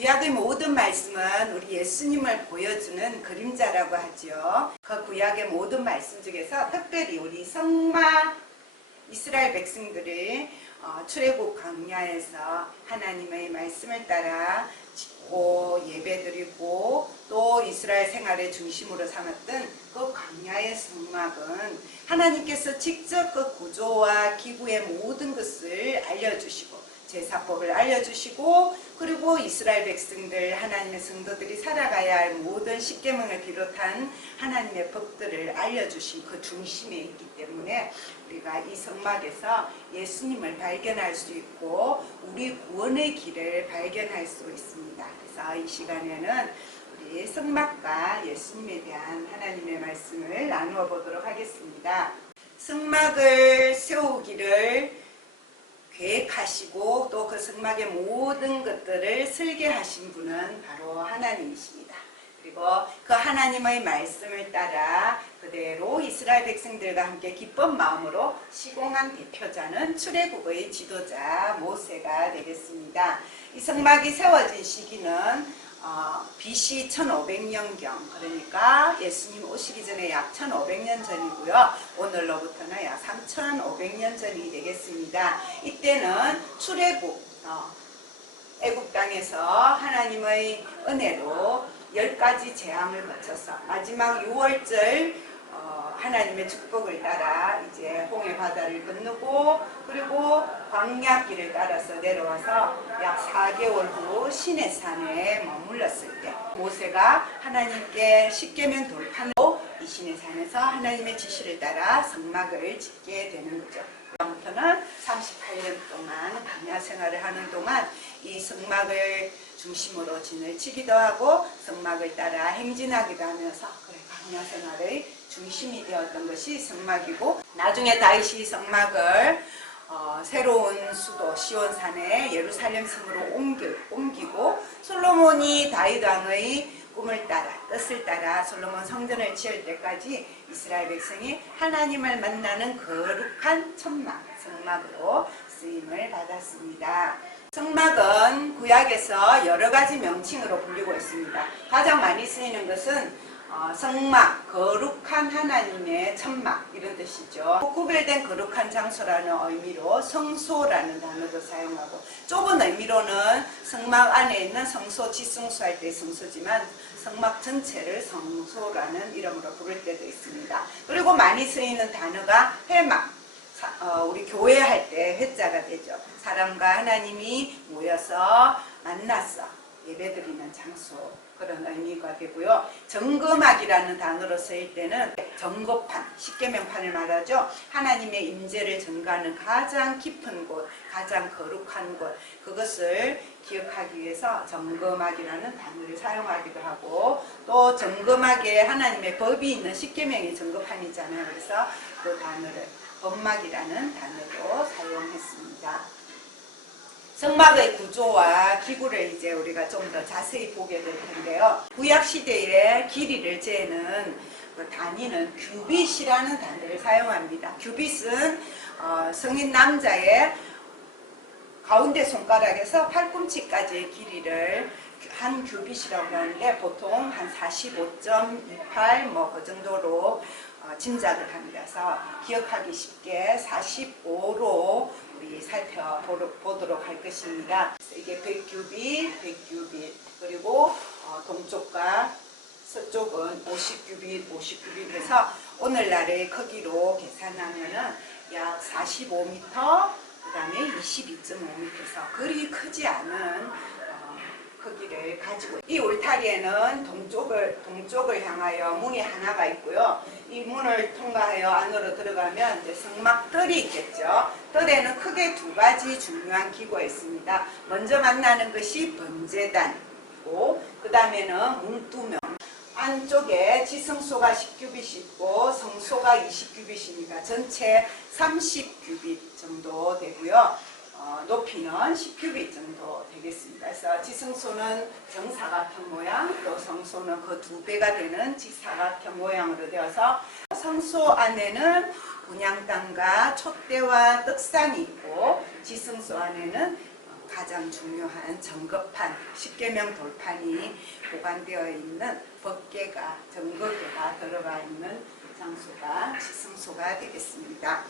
구약의 모든 말씀은 우리 예수님을 보여주는 그림자라고 하죠. 그 구약의 모든 말씀 중에서 특별히 우리 성막 이스라엘 백성들이 출애굽 광야에서 하나님의 말씀을 따라 짓고 예배드리고 또 이스라엘 생활의 중심으로 삼았던 그 광야의 성막은 하나님께서 직접 그 구조와 기구의 모든 것을 알려주시고 제사법을 알려주시고 그리고 이스라엘 백성들 하나님의 성도들이 살아가야 할 모든 십계명을 비롯한 하나님의 법들을 알려주신 그 중심에 있기 때문에 우리가 이 성막에서 예수님을 발견할 수 있고 우리 구원의 길을 발견할 수 있습니다. 그래서 이 시간에는 우리 성막과 예수님에 대한 하나님의 말씀을 나누어 보도록 하겠습니다. 성막을 세우기를 계획하시고 또 그 성막의 모든 것들을 설계하신 분은 바로 하나님이십니다. 그리고 그 하나님의 말씀을 따라 그대로 이스라엘 백성들과 함께 기쁜 마음으로 시공한 대표자는 출애굽의 지도자 모세가 되겠습니다. 이 성막이 세워진 시기는 BC 1500년경, 그러니까 예수님 오시기 전에 약 1500년 전이고요. 오늘로부터는 약 3500년 전이 되겠습니다. 이때는 출애굽, 애굽 땅에서 하나님의 은혜로 10가지 재앙을 거쳐서 마지막 6월절 하나님의 축복을 따라 이제 홍해 바다를 건너고 그리고 광야길을 따라서 내려와서 약 4개월 후 시내산에 머물렀을 때 모세가 하나님께 십계명 돌파로 이 시내산에서 하나님의 지시를 따라 성막을 짓게 되는 거죠. 그다음부터는 38년 동안 광야 생활을 하는 동안 이 성막을 중심으로 진을 치기도 하고 성막을 따라 행진하기도 하면서 광야 생활의 중심이 되었던 것이 성막이고 나중에 다윗이 성막을 새로운 수도 시온산에 예루살렘 성으로 옮기고 솔로몬이 다윗 왕의 꿈을 따라 뜻을 따라 솔로몬 성전을 지을 때까지 이스라엘 백성이 하나님을 만나는 거룩한 천막 성막으로 쓰임을 받았습니다. 성막은 구약에서 여러 가지 명칭으로 불리고 있습니다. 가장 많이 쓰이는 것은 성막, 거룩한 하나님의 천막 이런 뜻이죠. 구별된 거룩한 장소라는 의미로 성소라는 단어도 사용하고 좁은 의미로는 성막 안에 있는 성소, 지성소 할 때 성소지만 성막 전체를 성소라는 이름으로 부를 때도 있습니다. 그리고 많이 쓰이는 단어가 회막, 우리 교회 할 때 회자가 되죠. 사람과 하나님이 모여서 만나서 예배드리는 장소 그런 의미가 되고요. 정거막이라는 단어로 쓰일 때는 정거판, 십계명판을 말하죠. 하나님의 임재를 전가하는 가장 깊은 곳, 가장 거룩한 곳 그것을 기억하기 위해서 정거막이라는 단어를 사용하기도 하고 또 정거막에 하나님의 법이 있는 십계명이 정거판이잖아요. 그래서 그 단어를 법막이라는 단어도 사용했습니다. 성막의 구조와 기구를 이제 우리가 좀 더 자세히 보게 될 텐데요. 구약 시대의 길이를 재는 그 단위는 규빗이라는 단어를 사용합니다. 규빗은 성인 남자의 가운데 손가락에서 팔꿈치까지의 길이를 한 규빗이라고 하는데 보통 한 45.28 그 정도로 짐작을 합니다. 그래서 기억하기 쉽게 45로 우리 살펴보도록 할 것입니다. 이게 100규빗 그리고 동쪽과 서쪽은 50규빗 해서 오늘날의 크기로 계산하면은 약 45m 그 다음에 22.5m에서 그리 크지 않은 크기를 가지고 이 울타리에는 동쪽을 향하여 문이 하나가 있고요. 이 문을 통과하여 안으로 들어가면 이제 성막뜰이 있겠죠. 뜰에는 크게 두 가지 중요한 기구가 있습니다. 먼저 만나는 것이 번제단이고 그 다음에는 문두명 안쪽에 지성소가 10규빗이 있고 성소가 20규빗이니까 전체 30규빗 정도 되고요. 높이는 10규빗 정도 되겠습니다. 그래서 지성소는 정사각형 모양, 또 성소는 그 2배가 되는 직사각형 모양으로 되어서 성소 안에는 분향단과 촛대와 떡상이 있고 지성소 안에는 가장 중요한 정거판, 십계명 돌판이 보관되어 있는 법궤가, 정거궤가 들어가 있는 장소가 지성소가 되겠습니다.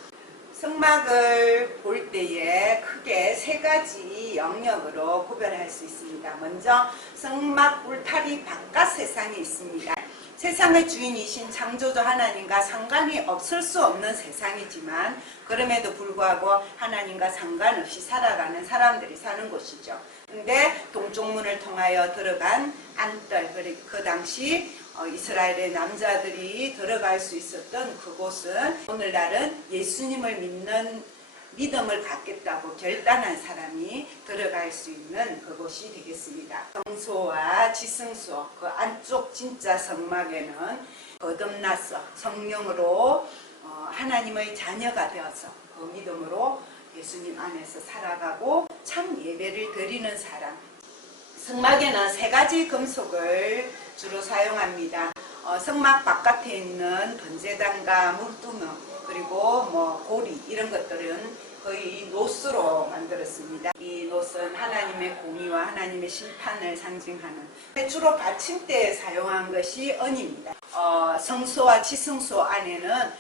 성막을 볼 때에 크게 세 가지 영역으로 구별할 수 있습니다. 먼저 성막 울타리 바깥 세상이 있습니다. 세상의 주인이신 창조주 하나님과 상관이 없을 수 없는 세상이지만 그럼에도 불구하고 하나님과 상관없이 살아가는 사람들이 사는 곳이죠. 근데 동쪽문을 통하여 들어간 안뜰, 그 당시 이스라엘의 남자들이 들어갈 수 있었던 그곳은 오늘날은 예수님을 믿는 믿음을 갖겠다고 결단한 사람이 들어갈 수 있는 그곳이 되겠습니다. 성소와 지성소, 그 안쪽 진짜 성막에는 거듭나서 성령으로 하나님의 자녀가 되어서 그 믿음으로 예수님 안에서 살아가고 참 예배를 드리는 사람. 성막에는 세 가지 금속을 주로 사용합니다. 성막 바깥에 있는 번제단과 물두멍, 그리고 고리, 이런 것들은 거의 노스로 만들었습니다. 이 노스는 하나님의 공의와 하나님의 심판을 상징하는, 주로 받침대에 사용한 것이 은입니다. 성소와 지성소 안에는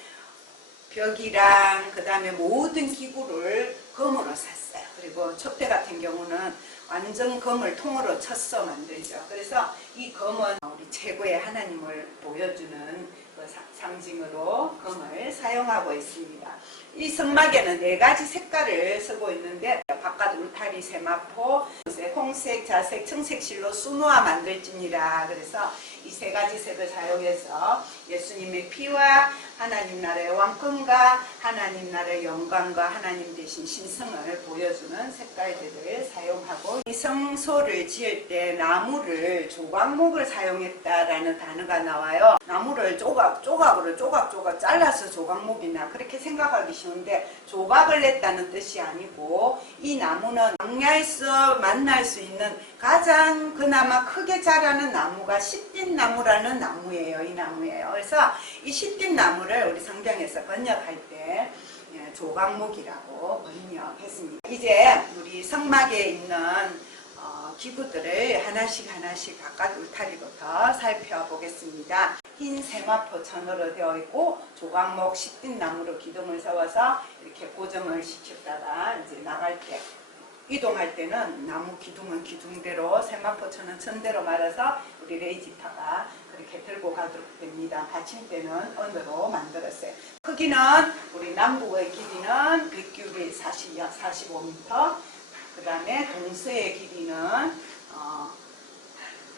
벽이랑 그 다음에 모든 기구를 금으로 샀어요. 그리고 촛대 같은 경우는 완전 금을 통으로 쳐서 만들죠. 그래서 이 금은 우리 최고의 하나님을 보여주는 그 상징으로 금을 사용하고 있습니다. 이 성막에는 네 가지 색깔을 쓰고 있는데 바깥 울타리 세마포, 홍색, 자색, 청색 실로 수놓아 만들지니라. 그래서 이 세 가지 색을 사용해서 예수님의 피와 하나님 나라의 왕권과 하나님 나라의 영광과 하나님 대신 신성을 보여주는 색깔들을 사용하고, 이 성소를 지을 때 나무를 조각목을 사용했다라는 단어가 나와요. 나무를 조각으로 잘라서 조각목이나 그렇게 생각하기 쉬운데 조각을 냈다는 뜻이 아니고, 이 나무는 광야에서 만날 수 있는 가장 그나마 크게 자라는 나무가 시띠나무라는 나무예요. 이 나무예요. 그래서 이 시띠나무를 우리 성경에서 번역할 때 조각목이라고 번역했습니다. 이제 우리 성막에 있는 기구들을 하나씩 바깥 울타리부터 살펴보겠습니다. 흰 세마포 천으로 되어 있고 조각목 시띠나무로 기둥을 세워서 이렇게 고정을 시켰다가 이제 나갈 때, 이동할 때는 나무 기둥은 기둥대로, 세마포천은 천대로 말아서 우리 레이지파가 그렇게 들고 가도록 됩니다. 받침대는 은으로 만들었어요. 크기는 우리 남북의 길이는 백규빗 45m, 그 다음에 동서의 길이는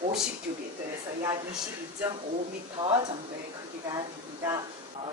50규빗, 그래서 약 22.5m 정도의 크기가 됩니다.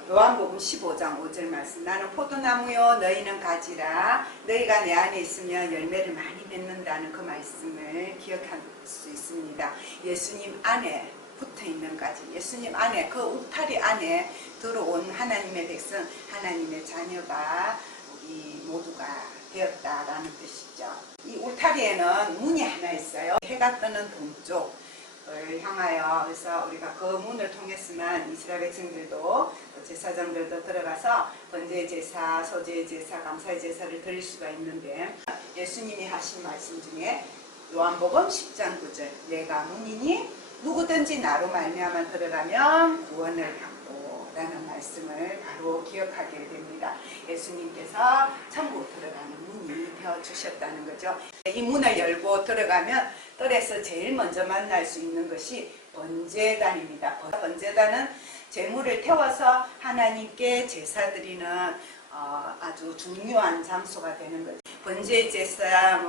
요한복음 15장 5절 말씀, 나는 포도나무요 너희는 가지라, 너희가 내 안에 있으면 열매를 많이 맺는다는 그 말씀을 기억할 수 있습니다. 예수님 안에 붙어있는 가지, 예수님 안에, 그 울타리 안에 들어온 하나님의 백성, 하나님의 자녀가 우리 모두가 되었다라는 뜻이죠. 이 울타리에는 문이 하나 있어요. 해가 뜨는 동쪽을 향하여. 그래서 우리가 그 문을 통했으면 이스라엘 백성들도 제사장들도 들어가서 번제 제사, 소제 제사, 감사의 제사를 드릴 수가 있는데, 예수님이 하신 말씀 중에 요한복음 10장 9절, 내가 문이니 누구든지 나로 말미암아 들어가면 구원을 받고 라는 말씀을 바로 기억하게 됩니다. 예수님께서 천국 들어가는 문이 되어주셨다는 거죠. 이 문을 열고 들어가면 뜰에서 제일 먼저 만날 수 있는 것이 번제단입니다. 번제단은 제물을 태워서 하나님께 제사 드리는 아주 중요한 장소가 되는 거죠. 번제 제사,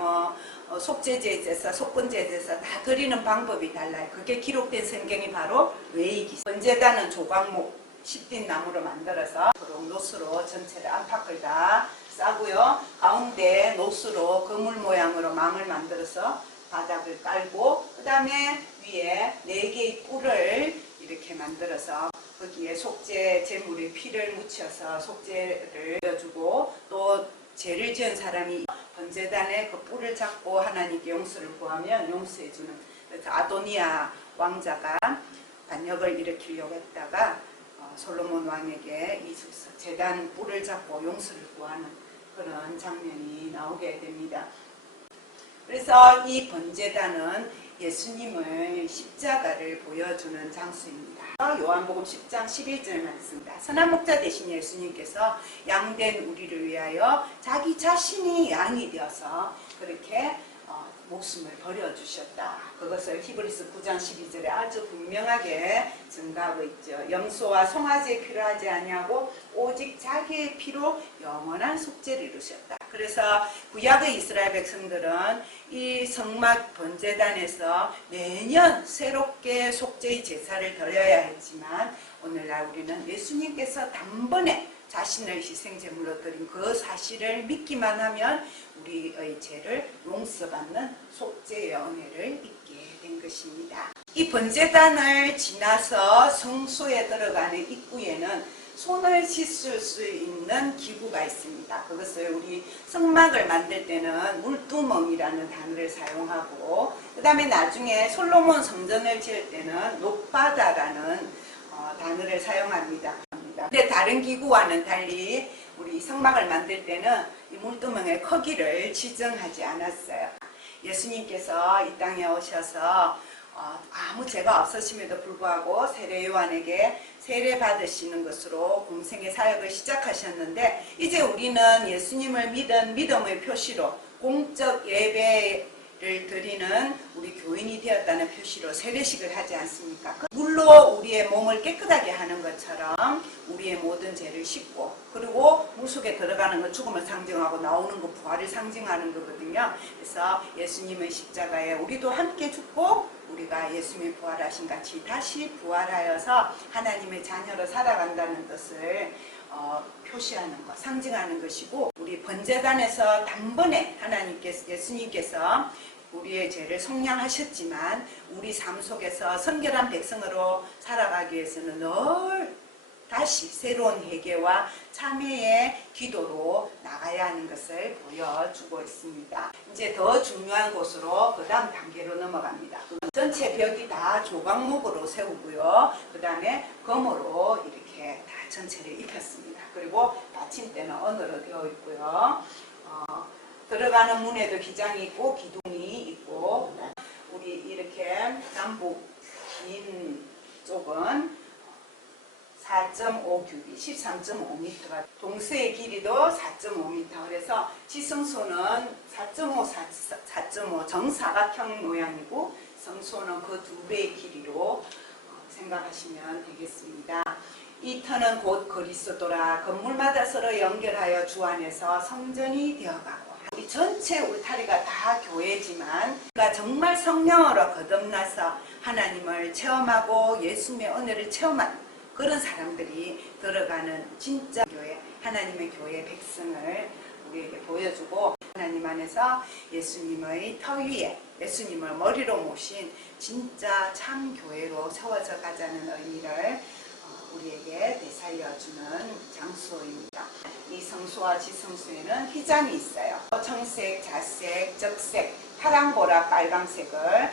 속죄제 제사, 속건제 제사 다 드리는 방법이 달라요. 그게 기록된 성경이 바로 레위기. 번제단은 조각목, 시띠나무로 만들어서 노스로 전체를 안팎을 다 싸고요. 가운데 노스로 그물 모양으로 망을 만들어서 바닥을 깔고, 그 다음에 위에 4개의 뿔을 이렇게 만들어서 거기에 속죄 제물의 피를 묻혀서 속죄를 해주고, 또 죄를 지은 사람이 번제단에 그 뿔을 잡고 하나님께 용서를 구하면 용서해주는, 그래서 아도니아 왕자가 반역을 일으키려고 했다가 솔로몬 왕에게 이 제단 뿔을 잡고 용서를 구하는 그런 장면이 나오게 됩니다. 그래서 이 번제단은 예수님을 십자가를 보여주는 장소입니다. 요한복음 10장 11절 말씀입니다. 선한 목자 되신 예수님께서 양된 우리를 위하여 자기 자신이 양이 되어서 그렇게 목숨을 버려주셨다. 그것을 히브리서 9장 12절에 아주 분명하게 증가하고 있죠. 염소와 송아지의 피로 하지 아니하고 오직 자기의 피로 영원한 속죄를 이루셨다. 그래서 구약의 이스라엘 백성들은 이 성막 번제단에서 매년 새롭게 속죄의 제사를 드려야 했지만 오늘날 우리는 예수님께서 단번에 자신을 희생제물로 드린 그 사실을 믿기만 하면 우리의 죄를 용서받는 속죄의 은혜를 잊게 된 것입니다. 이 번제단을 지나서 성소에 들어가는 입구에는 손을 씻을 수 있는 기구가 있습니다. 그것을 우리 성막을 만들 때는 물두멍이라는 단어를 사용하고 그 다음에 나중에 솔로몬 성전을 지을 때는 높바다라는 단어를 사용합니다. 근데 다른 기구와는 달리 우리 성막을 만들 때는 이 물두멍의 크기를 지정하지 않았어요. 예수님께서 이 땅에 오셔서 아무 죄가 없으심에도 불구하고 세례 요한에게 세례 받으시는 것으로 공생의 사역을 시작하셨는데 이제 우리는 예수님을 믿은 믿음의 표시로 공적 예배를 드리는 우리 교인이 되었다는 표시로 세례식을 하지 않습니까? 물로 우리의 몸을 깨끗하게 하는 것처럼 우리의 모든 죄를 씻고 그리고 물속에 들어가는 건 죽음을 상징하고 나오는 건 부활을 상징하는 거거든요. 그래서 예수님의 십자가에 우리도 함께 죽고 우리가 예수님이 부활하신 같이 다시 부활하여서 하나님의 자녀로 살아간다는 것을 표시하는 것, 상징하는 것이고 우리 번제단에서 단번에 예수님께서 우리의 죄를 속량하셨지만 우리 삶 속에서 성결한 백성으로 살아가기 위해서는 늘 다시 새로운 회개와 참회의 기도로 나가야 하는 것을 보여주고 있습니다. 이제 더 중요한 곳으로 그 다음 단계로 넘어갑니다. 전체 벽이 다 조각목으로 세우고요. 그 다음에 검으로 이렇게 다 전체를 입혔습니다. 그리고 받침대는 언으로 되어 있고요. 들어가는 문에도 기장이 있고 기둥이 있고 우리 이렇게 남북 긴 쪽은 4.5 규비, 13.5m가 동서의 길이도 4.5m 그래서 지성소는 4.5 정사각형 모양이고 성소는 그 2배의 길이로 생각하시면 되겠습니다. 이 터는 곧 그리스도라 건물마다 서로 연결하여 주 안에서 성전이 되어가고 이 전체 울타리가 다 교회지만 그러니까 정말 성령으로 거듭나서 하나님을 체험하고 예수님의 은혜를 체험한 그런 사람들이 들어가는 진짜 교회, 하나님의 교회 백성을 우리에게 보여주고 하나님 안에서 예수님의 터 위에 예수님을 머리로 모신 진짜 참 교회로 세워져 가자는 의미를 우리에게 되살려주는 장소입니다. 이 성소와 지성소에는 휘장이 있어요. 청색, 자색, 적색, 파랑보라, 빨강색을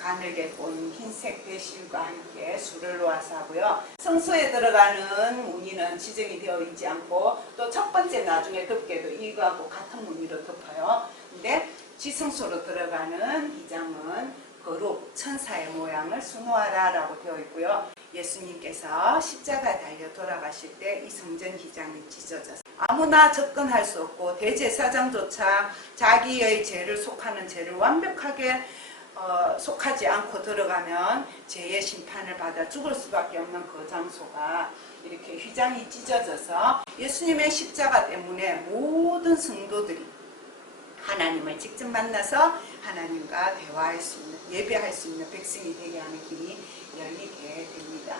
가늘게 꼰 흰색 배실과 함께 술을 놓아서 하고요. 성소에 들어가는 무늬는 지정이 되어 있지 않고 또 첫 번째 나중에 덮개도 이거하고 같은 무늬로 덮어요. 근데 지성소로 들어가는 휘장은 거룩, 천사의 모양을 수놓아라 라고 되어 있고요. 예수님께서 십자가 달려 돌아가실 때 이 성전 휘장이 찢어져서 아무나 접근할 수 없고 대제사장조차 자기의 죄를 속하는 죄를 완벽하게 속하지 않고 들어가면 죄의 심판을 받아 죽을 수밖에 없는 그 장소가 이렇게 휘장이 찢어져서 예수님의 십자가 때문에 모든 성도들이 하나님을 직접 만나서 하나님과 대화할 수 있는 예배할 수 있는 백성이 되게 하는 길이 열리게 됩니다.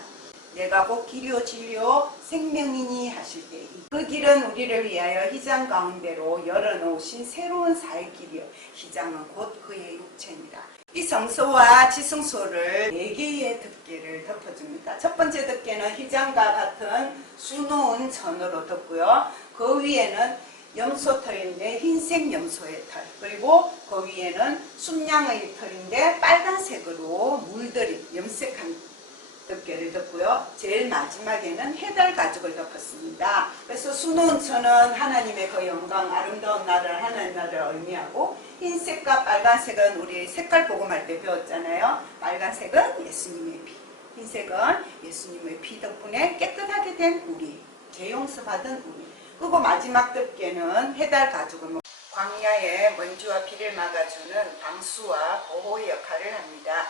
내가 곧 길이요 진리요 생명이니 하실 때 그 길은 우리를 위하여 휘장 가운데로 열어놓으신 새로운 살 길이요 휘장은 곧 그의 육체입니다. 이 성소와 지성소를 4개의 덮개를 덮어줍니다. 첫 번째 덮개는 휘장과 같은 수놓은 천으로 덮고요. 그 위에는 염소털인데 흰색 염소의 털 그리고 그 위에는 순양의 털인데 빨간색으로 물들인 염색한 덮개를 덮고요. 제일 마지막에는 해달 가죽을 덮었습니다. 그래서 수놓은 천은 하나님의 그 영광, 아름다운 나라를, 하나님 나라를 의미하고, 흰색과 빨간색은 우리 색깔 복음할 때 배웠잖아요. 빨간색은 예수님의 피, 흰색은 예수님의 피 덕분에 깨끗하게 된 우리, 죄 용서받은 우리. 그리고 마지막 덮개는 해달 가죽을 광야의 먼지와 비를 막아주는 방수와 보호의 역할을 합니다.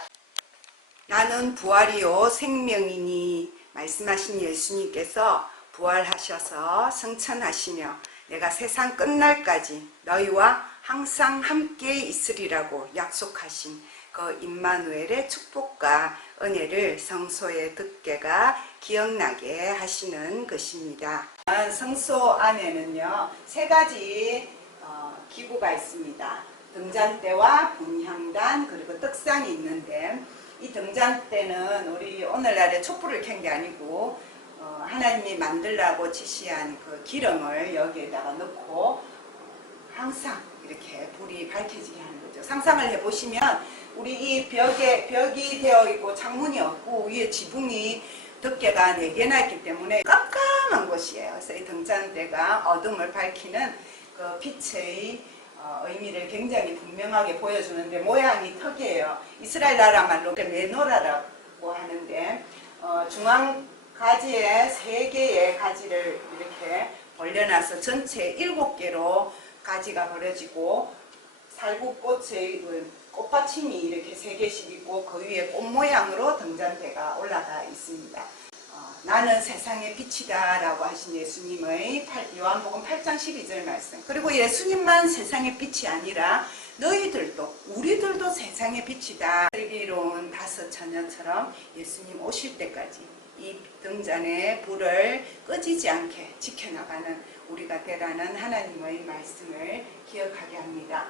나는 부활이요 생명이니 말씀하신 예수님께서 부활하셔서 승천하시며 내가 세상 끝날까지 너희와 항상 함께 있으리라고 약속하신 그 임마누엘의 축복과 은혜를 성소의 덮개가 기억나게 하시는 것입니다. 성소 안에는요 3가지 기구가 있습니다. 등잔대와 분향단 그리고 떡상이 있는데, 이 등잔대는 우리 오늘날에 촛불을 켠 게 아니고 하나님이 만들라고 지시한 그 기름을 여기에다가 넣고 항상 이렇게 불이 밝혀지게 하는 거죠. 상상을 해보시면 우리 이 벽이 되어 있고 창문이 없고 위에 지붕이 덮개가 4개나 있기 때문에 깜깜한 곳이에요. 그래서 이 등잔대가 어둠을 밝히는 그 빛의 의미를 굉장히 분명하게 보여주는데, 모양이 특이해요. 이스라엘 나라 말로 메노라라고 하는데 중앙 가지에 3개의 가지를 이렇게 벌려놔서 전체 7개로 가지가 벌어지고 살구꽃의 꽃받침이 이렇게 3개씩 있고 그 위에 꽃 모양으로 등잔대가 올라가 있습니다. 나는 세상의 빛이다 라고 하신 예수님의 요한복음 8장 12절 말씀, 그리고 예수님만 세상의 빛이 아니라 너희들도 우리들도 세상의 빛이다. 슬기로운 5 처녀처럼 예수님 오실 때까지 이 등잔의 불을 꺼지지 않게 지켜나가는 우리가 되라는 하나님의 말씀을 기억하게 합니다.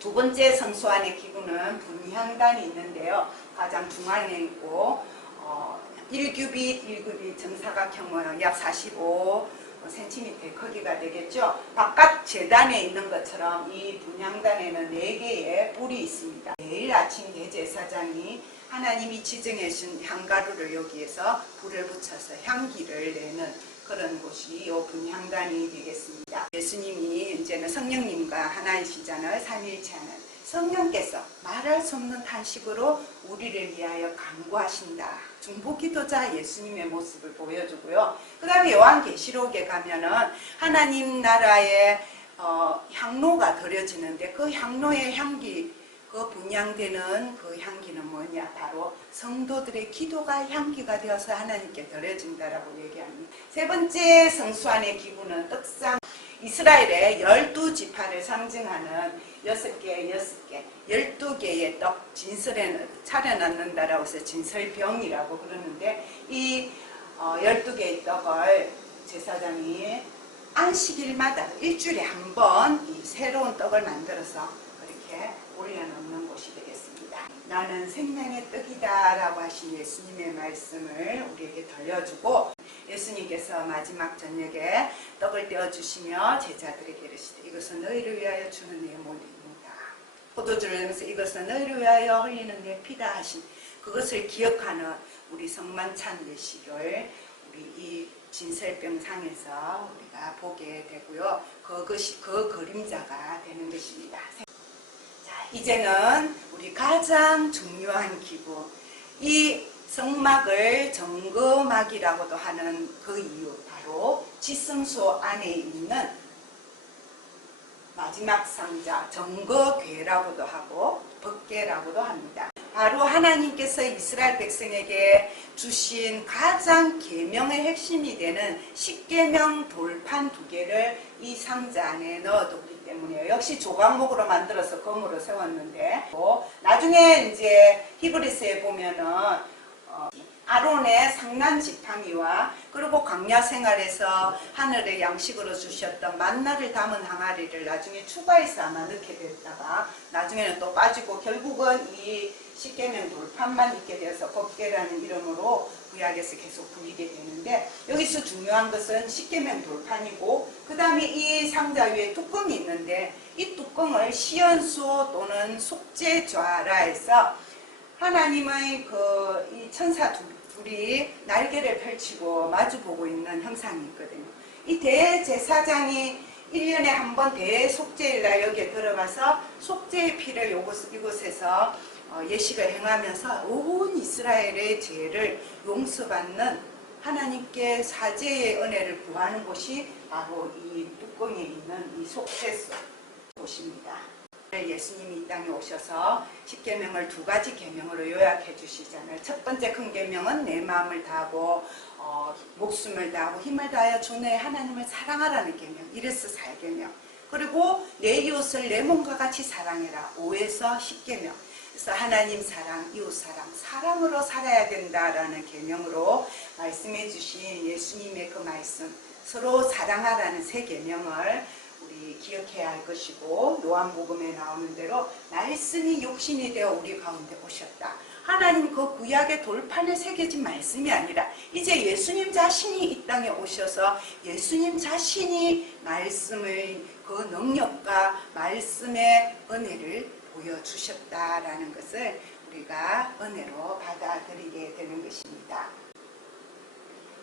2번째 성소 안의 기구는 분향단이 있는데요. 가장 중앙에 있고 1규빗 정사각형 모양 약 45cm 크기가 되겠죠. 바깥 제단에 있는 것처럼 이 분향단에는 4개의 불이 있습니다. 매일 아침 대제사장이 하나님이 지정해 주신 향가루를 여기에서 불을 붙여서 향기를 내는 그런 곳이 이 분향단이 되겠습니다. 예수님이 이제는 성령님과 하나이시잖아요. 삼위일체하는 성령께서 말할 수 없는 탄식으로 우리를 위하여 간구하신다. 중보기도자 예수님의 모습을 보여주고요. 그 다음에 요한계시록에 가면은 하나님 나라의 향로가 드려지는데 그 향로의 향기, 그 분향되는 그 향기는 뭐냐? 바로 성도들의 기도가 향기가 되어서 하나님께 드려진다라고 얘기합니다. 3번째 성수 안의 기구는 떡상, 이스라엘의 12지파를 상징하는 6개, 12개의 떡 진설에 차려놨는다라고 해서 진설병이라고 그러는데, 이 12개의 떡을 제사장이 안식일마다 일주일에 한 번 이 새로운 떡을 만들어서 그렇게 올려놓는 곳이 되겠습니다. 나는 생명의 떡이다 라고 하신 예수님의 말씀을 우리에게 들려주고, 예수님께서 마지막 저녁에 떡을 떼어주시며 제자들에게 이르시되 이것은 너희를 위하여 주는 내 몸입니다. 포도주를 내면서 이것은 너희를 위하여 흘리는 내 피다 하신 그것을 기억하는 우리 성만찬 예식을 우리 이 진설병상에서 우리가 보게 되고요. 그것이 그 그림자가 되는 것입니다. 자, 이제는 우리 가장 중요한 기구, 이 성막을 정거막이라고도 하는 그 이유, 바로 지성소 안에 있는 마지막 상자, 정거궤라고도 하고 법궤라고도 합니다. 바로 하나님께서 이스라엘 백성에게 주신 가장 계명의 핵심이 되는 십계명 돌판 2개를 이 상자 안에 넣어뒀기 때문에요. 역시 조각목으로 만들어서 검으로 세웠는데, 나중에 이제 히브리서에 보면은 아론의 상난 지팡이와 그리고 광야 생활에서 하늘의 양식으로 주셨던 만나를 담은 항아리를 나중에 추가해서 아마 넣게 됐다가 나중에는 또 빠지고 결국은 이 십계명 돌판만 있게 되어서 법궤라는 이름으로 구약에서 계속 불리게 되는데, 여기서 중요한 것은 십계명 돌판이고, 그 다음에 이 상자 위에 뚜껑이 있는데 이 뚜껑을 시연수 또는 속죄좌라 해서 하나님의 이 천사 둘이 날개를 펼치고 마주보고 있는 형상이 있거든요. 이 대제사장이 1년에 한 번 대속죄일날 여기에 들어가서 속죄의 피를 이곳에서 예식을 행하면서 온 이스라엘의 죄를 용서받는 하나님께 사죄의 은혜를 구하는 곳이 바로 이 뚜껑에 있는 이 속죄소 곳입니다. 예수님이 이 땅에 오셔서 십계명을 두 가지 계명으로 요약해 주시잖아요. 첫 번째 큰 계명은 내 마음을 다하고 목숨을 다하고 힘을 다하여 주 내 하나님을 사랑하라는 계명, 이래서 4계명. 그리고 내 이웃을 내 몸과 같이 사랑해라, 5에서 10계명. 그래서 하나님 사랑, 이웃 사랑, 사랑으로 살아야 된다라는 계명으로 말씀해 주신 예수님의 그 말씀, 서로 사랑하라는 3계명을 우리 기억해야 할 것이고, 요한복음에 나오는 대로 말씀이 육신이 되어 우리 가운데 오셨다. 하나님 그 구약의 돌판에 새겨진 말씀이 아니라 이제 예수님 자신이 이 땅에 오셔서 예수님 자신이 말씀의 그 능력과 말씀의 은혜를 보여주셨다라는 것을 우리가 은혜로 받아들이게 되는 것입니다.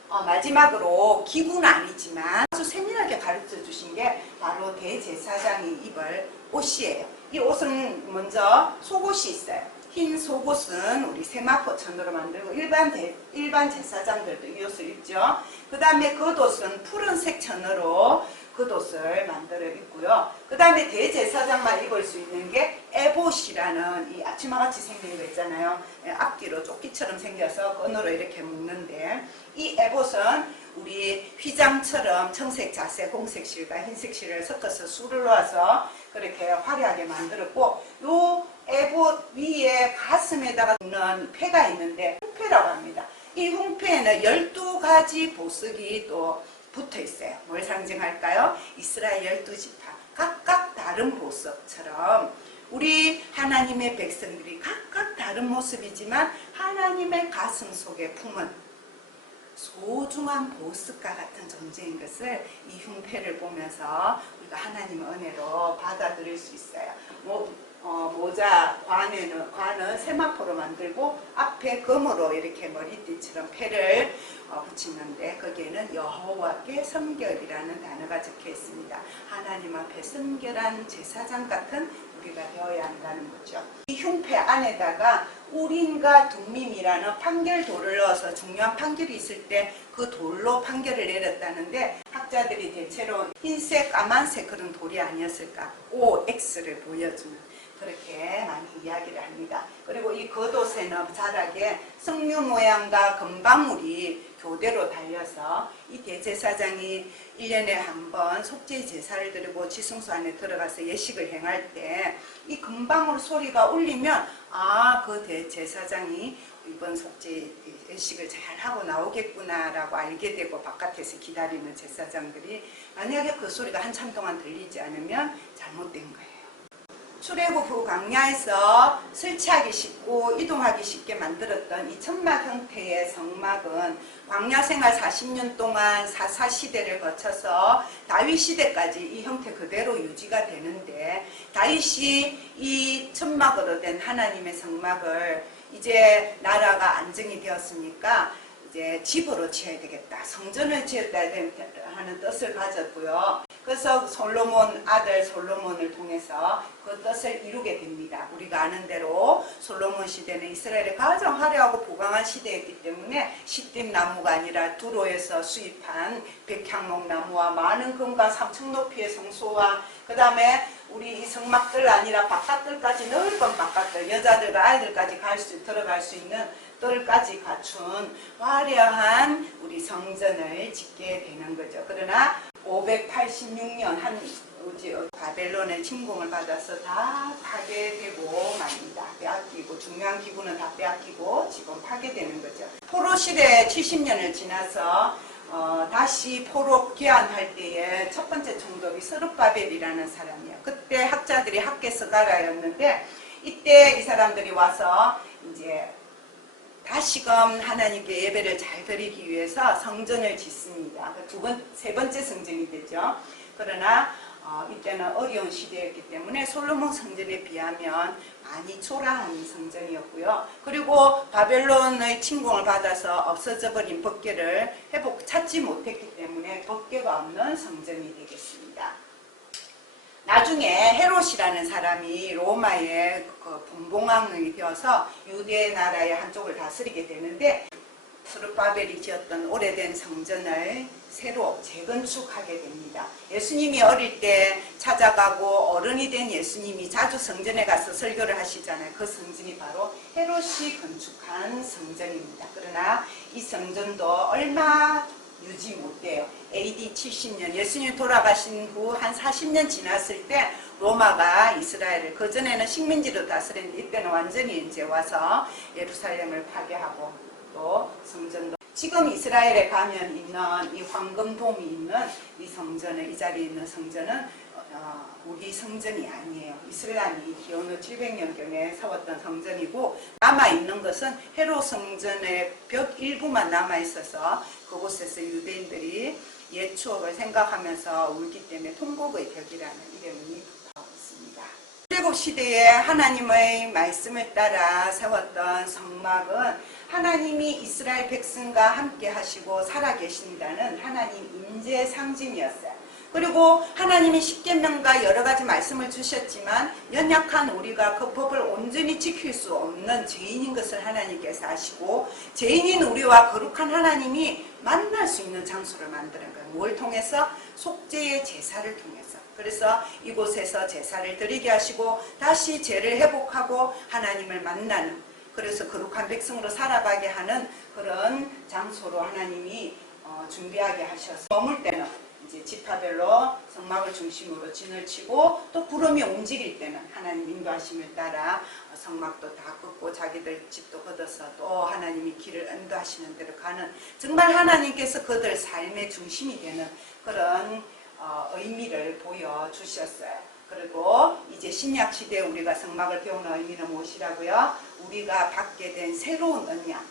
마지막으로 기구는 아니지만 아주 세밀하게 가르쳐 주신 게 바로 대제사장이 입을 옷이에요. 이 옷은 먼저 속옷이 있어요. 흰 속옷은 우리 세마포 천으로 만들고 일반 제사장들도 이 옷을 입죠. 그 다음에 겉옷은 푸른색 천으로 겉옷을 만들어 입고요. 그 다음에 대제사장만 입을 수 있는 게 에봇이라는 이 앞치마같이 생긴 거 있잖아요. 앞뒤로 조끼처럼 생겨서 끈으로 이렇게 묶는데, 이 에봇은 우리 휘장처럼 청색, 자색, 홍색 실과 흰색 실을 섞어서 술을 놓아서 그렇게 화려하게 만들었고, 요 에봇 위에 가슴에다가 놓는 패가 있는데 흉패라고 합니다. 이 흉패에는 12가지 보석이 또 붙어 있어요. 뭘 상징할까요? 이스라엘 12지파 각각 다른 보석처럼 우리 하나님의 백성들이 각각 다른 모습이지만 하나님의 가슴 속에 품은 소중한 보석과 같은 존재인 것을 이 흉패를 보면서 우리가 하나님의 은혜로 받아들일 수 있어요. 모자, 관은 세마포로 만들고 앞에 금으로 이렇게 머리띠처럼 패를 붙이는데 거기에는 여호와께 성결이라는 단어가 적혀 있습니다. 하나님 앞에 성결한 제사장 같은 우리가 되어야 한다는 거죠. 이 흉패 안에다가 우림과 둠밈이라는 판결돌을 넣어서 중요한 판결이 있을 때 그 돌로 판결을 내렸다는데, 학자들이 대체로 흰색, 까만색 그런 돌이 아니었을까, OX를 보여주는 그렇게 많이 이야기를 합니다. 그리고 이 겉옷에는 자락에 석류 모양과 금방울이 교대로 달려서 이 대제사장이 1년에 한 번 속죄 제사를 드리고 지성소 안에 들어가서 예식을 행할 때 이 금방울 소리가 울리면 그 대제사장이 이번 속죄 예식을 잘 하고 나오겠구나 라고 알게 되고, 바깥에서 기다리는 제사장들이 만약에 그 소리가 한참 동안 들리지 않으면 잘못된 거예요. 출애굽 후 광야에서 설치하기 쉽고 이동하기 쉽게 만들었던 이 천막 형태의 성막은 광야 생활 40년 동안 사사시대를 거쳐서 다윗 시대까지 이 형태 그대로 유지가 되는데, 다윗이 이 천막으로 된 하나님의 성막을 이제 나라가 안정이 되었으니까 이제 집으로 지어야 되겠다, 성전을 지었다 하는 뜻을 가졌고요. 그래서 아들 솔로몬을 통해서 그 뜻을 이루게 됩니다. 우리가 아는 대로 솔로몬 시대는 이스라엘의 가장 화려하고 부강한 시대였기 때문에 시딤나무가 아니라 두로에서 수입한 백향목나무와 많은 금과 3층 높이의 성소와 그 다음에 우리 이 성막들 아니라 바깥들까지 넓은 바깥들, 여자들과 아이들까지 들어갈 수 있는 뜰까지 갖춘 화려한 우리 성전을 짓게 되는 거죠. 그러나 586년 바벨론의 침공을 받아서 다 파괴되고 맙니다. 빼앗기고, 중요한 기구는 다 빼앗기고 지금 파괴되는 거죠. 포로 시대 70년을 지나서 다시 포로 귀환할 때에 첫 번째 총독이 스룹바벨이라는 사람이에요. 그때 학자들이 학계서가라였는데, 이때 이 사람들이 와서 이제 다시금 하나님께 예배를 잘 드리기 위해서 성전을 짓습니다. 세 번째 성전이 되죠. 그러나 이때는 어려운 시대였기 때문에 솔로몬 성전에 비하면 많이 초라한 성전이었고요. 그리고 바벨론의 침공을 받아서 없어져 버린 법궤를 찾지 못했기 때문에 법궤가 없는 성전이 되겠습니다. 나중에 헤롯이라는 사람이 로마의 분봉왕이 되어서 유대 나라의 한쪽을 다스리게 되는데 스룹바벨이 지었던 오래된 성전을 새로 재건축하게 됩니다. 예수님이 어릴 때 찾아가고 어른이 된 예수님이 자주 성전에 가서 설교를 하시잖아요. 그 성전이 바로 헤롯이 건축한 성전입니다. 그러나 이 성전도 얼마 유지 못돼요. AD 70년 예수님 돌아가신 후 한 40년 지났을 때 로마가 이스라엘을, 그전에는 식민지로 다스렸는데 이때는 완전히 이제 와서 예루살렘을 파괴하고 또 성전도, 지금 이스라엘에 가면 있는 이 황금돔이 있는 이 성전은, 이 자리에 있는 성전은 우리 성전이 아니에요. 이슬람이 기원후 700년경에 세웠던 성전이고, 남아있는 것은 헤롯 성전의 벽 일부만 남아있어서 그곳에서 유대인들이 옛 추억을 생각하면서 울기 때문에 통곡의 벽이라는 이름이 붙어 있습니다. 출애굽 시대에 하나님의 말씀을 따라 세웠던 성막은 하나님이 이스라엘 백성과 함께 하시고 살아계신다는 하나님 임재 상징이었어요. 그리고 하나님이 십계명과 여러 가지 말씀을 주셨지만 연약한 우리가 그 법을 온전히 지킬 수 없는 죄인인 것을 하나님께서 아시고, 죄인인 우리와 거룩한 하나님이 만날 수 있는 장소를 만드는 거예요. 뭘 통해서? 속죄의 제사를 통해서. 그래서 이곳에서 제사를 드리게 하시고 다시 죄를 회복하고 하나님을 만나는, 그래서 거룩한 백성으로 살아가게 하는 그런 장소로 하나님이 준비하게 하셔서, 머물 때는 이제 지파별로 성막을 중심으로 진을 치고, 또 구름이 움직일 때는 하나님 인도하심을 따라 성막도 다 긋고 자기들 집도 걷어서 또 하나님이 길을 인도하시는 대로 가는, 정말 하나님께서 그들 삶의 중심이 되는 그런 의미를 보여주셨어요. 그리고 이제 신약시대에 우리가 성막을 배우는 의미는 무엇이라고요? 우리가 받게 된 새로운 언약,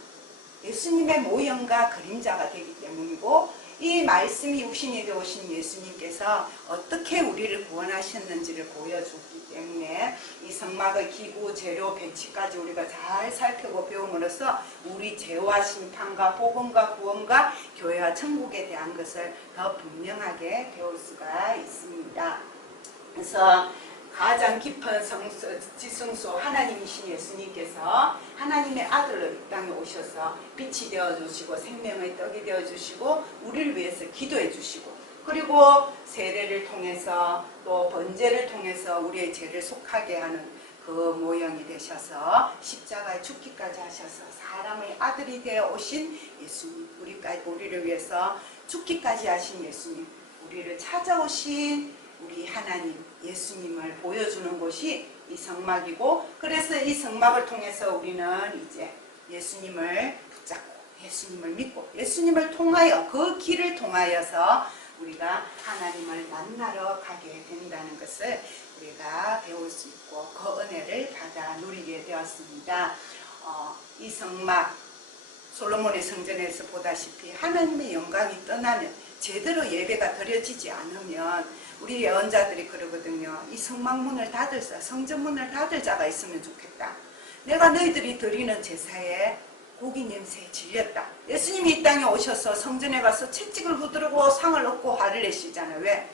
예수님의 모형과 그림자가 되기 때문이고, 이 말씀이 육신이 되오신 예수님께서 어떻게 우리를 구원하셨는지를 보여주기 때문에 이 성막의 기구, 재료, 배치까지 우리가 잘 살펴보고 배움으로써 우리 죄와 심판과 복음과 구원과 교회와 천국에 대한 것을 더 분명하게 배울 수가 있습니다. 그래서 가장 깊은 지성소 하나님이신 예수님께서 하나님의 아들로 이 땅에 오셔서 빛이 되어주시고 생명의 떡이 되어주시고 우리를 위해서 기도해 주시고, 그리고 세례를 통해서 또 번제를 통해서 우리의 죄를 속하게 하는 그 모형이 되셔서 십자가에 죽기까지 하셔서 사람의 아들이 되어 오신 예수님, 우리를 위해서 죽기까지 하신 예수님, 우리를 찾아오신 우리 하나님 예수님을 보여주는 곳이 이 성막이고, 그래서 이 성막을 통해서 우리는 이제 예수님을 붙잡고 예수님을 믿고 예수님을 통하여, 그 길을 통하여서 우리가 하나님을 만나러 가게 된다는 것을 우리가 배울 수 있고 그 은혜를 받아 누리게 되었습니다. 이 성막, 솔로몬의 성전에서 보다시피 하나님의 영광이 떠나면, 제대로 예배가 드려지지 않으면 우리 예언자들이 그러거든요. 이 성막문을 닫을 자, 성전문을 닫을 자가 있으면 좋겠다. 내가 너희들이 드리는 제사에 고기 냄새에 질렸다. 예수님이 이 땅에 오셔서 성전에 가서 채찍을 후두르고 상을 얻고 화를 내시잖아요. 왜?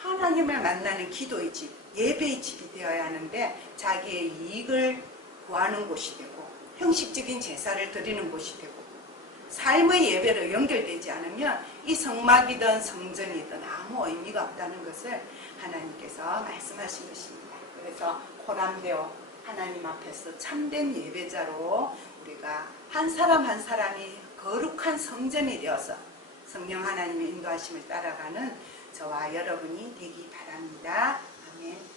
하나님을 만나는 기도의 집, 예배의 집이 되어야 하는데 자기의 이익을 구하는 곳이 되고 형식적인 제사를 드리는 곳이 되고 삶의 예배로 연결되지 않으면 이 성막이든 성전이든 아무 의미가 없다는 것을 하나님께서 말씀하신 것입니다. 그래서 코람데오 하나님 앞에서 참된 예배자로 우리가 한 사람 한 사람이 거룩한 성전이 되어서 성령 하나님의 인도하심을 따라가는 저와 여러분이 되기 바랍니다. 아멘.